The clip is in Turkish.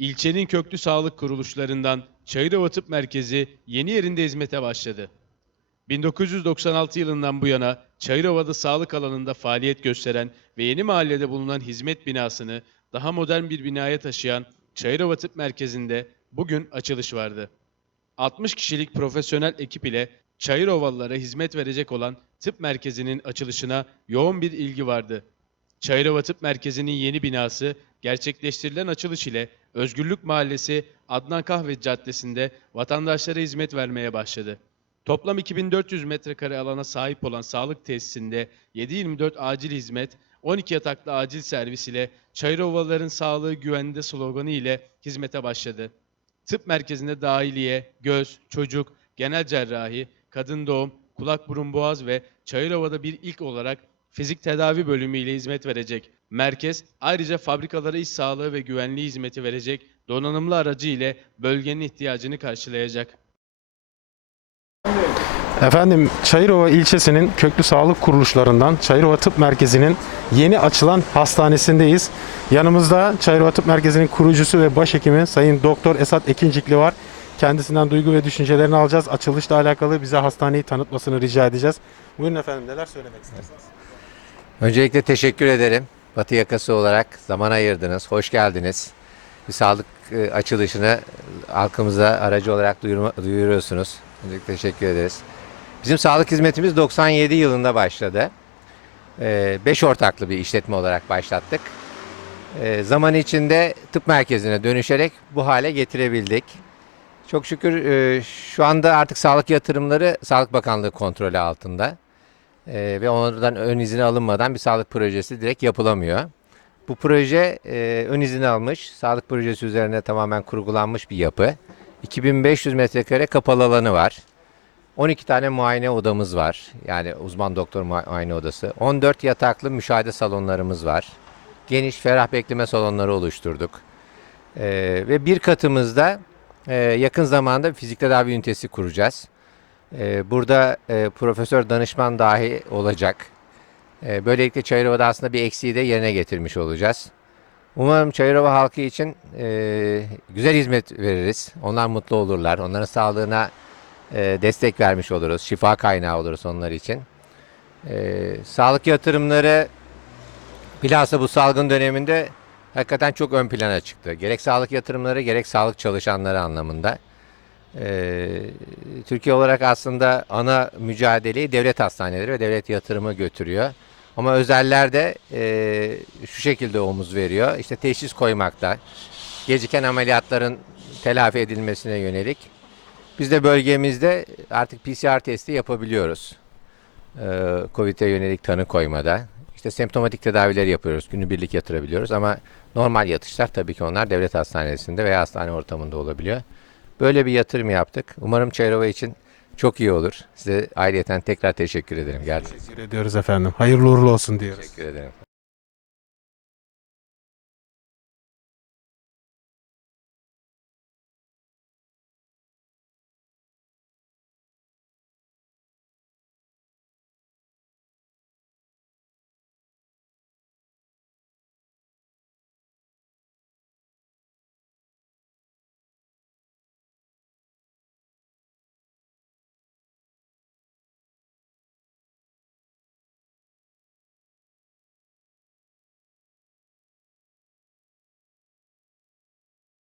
İlçenin köklü sağlık kuruluşlarından Çayırova Tıp Merkezi yeni yerinde hizmete başladı. 1996 yılından bu yana Çayırova'da sağlık alanında faaliyet gösteren ve yeni mahallede bulunan hizmet binasını daha modern bir binaya taşıyan Çayırova Tıp Merkezi'nde bugün açılış vardı. 60 kişilik profesyonel ekip ile Çayırovalılara hizmet verecek olan tıp merkezinin açılışına yoğun bir ilgi vardı. Çayırova Tıp Merkezi'nin yeni binası gerçekleştirilen açılış ile Özgürlük Mahallesi Adnan Kahve Caddesi'nde vatandaşlara hizmet vermeye başladı. Toplam 2400 metrekare alana sahip olan sağlık tesisinde 7-24 acil hizmet, 12 yataklı acil servis ile Çayırovalıların sağlığı güvende sloganı ile hizmete başladı. Tıp merkezinde dahiliye, göz, çocuk, genel cerrahi, kadın doğum, kulak burun boğaz ve Çayırova'da bir ilk olarak fizik tedavi bölümü ile hizmet verecek. Merkez ayrıca fabrikalara iş sağlığı ve güvenliği hizmeti verecek donanımlı aracı ile bölgenin ihtiyacını karşılayacak. Efendim Çayırova ilçesinin köklü sağlık kuruluşlarından Çayırova Tıp Merkezi'nin yeni açılan hastanesindeyiz. Yanımızda Çayırova Tıp Merkezi'nin kurucusu ve başhekimi Sayın Doktor Esat Ekincikli var. Kendisinden duygu ve düşüncelerini alacağız. Açılışla alakalı bize hastaneyi tanıtmasını rica edeceğiz. Buyurun efendim neler söylemek istersiniz? Öncelikle teşekkür ederim. Batı yakası olarak zaman ayırdınız. Hoş geldiniz. Bir sağlık e, açılışını halkımıza aracı olarak duyuruyorsunuz. Öncelikle teşekkür ederiz. Bizim sağlık hizmetimiz 97 yılında başladı. 5 ortaklı bir işletme olarak başlattık. E, zaman içinde tıp merkezine dönüşerek bu hale getirebildik. Çok şükür e, şu anda artık sağlık yatırımları Sağlık Bakanlığı kontrolü altında. Ee, ve onlardan ön izni alınmadan bir sağlık projesi direkt yapılamıyor. Bu proje e, ön izni almış, sağlık projesi üzerine tamamen kurgulanmış bir yapı. 2500 metrekare kapalı alanı var. 12 tane muayene odamız var. Yani uzman doktor muayene odası. 14 yataklı müşahede salonlarımız var. Geniş, ferah bekleme salonları oluşturduk. Ee, ve bir katımızda e, yakın zamanda fizik tedavi ünitesi kuracağız. Ee, Burada e, profesör danışman dahi olacak. Ee, Böylelikle Çayırova'da aslında bir eksiği de yerine getirmiş olacağız. Umarım Çayırova halkı için e, güzel hizmet veririz. Onlar mutlu olurlar. Onların sağlığına e, destek vermiş oluruz. Şifa kaynağı oluruz onlar için. Sağlık yatırımları bilhassa bu salgın döneminde hakikaten çok ön plana çıktı. Gerek sağlık yatırımları gerek sağlık çalışanları anlamında. Ee, Türkiye olarak aslında ana mücadeleyi devlet hastaneleri ve devlet yatırımı götürüyor. Ama özeller de e, şu şekilde omuz veriyor. İşte teşhis koymakta, geciken ameliyatların telafi edilmesine yönelik. Biz de bölgemizde artık PCR testi yapabiliyoruz. Ee, Covid'e yönelik tanı koymada. İşte semptomatik tedavileri yapıyoruz, günübirlik yatırabiliyoruz ama normal yatışlar tabii ki onlar devlet hastanesinde veya hastane ortamında olabiliyor. Böyle bir yatırım yaptık. Umarım Çayrova için çok iyi olur. Size ayrıyeten tekrar teşekkür ederim. Gerçekten Teşekkür ediyoruz efendim. Hayırlı uğurlu olsun diyoruz. teşekkür ederim.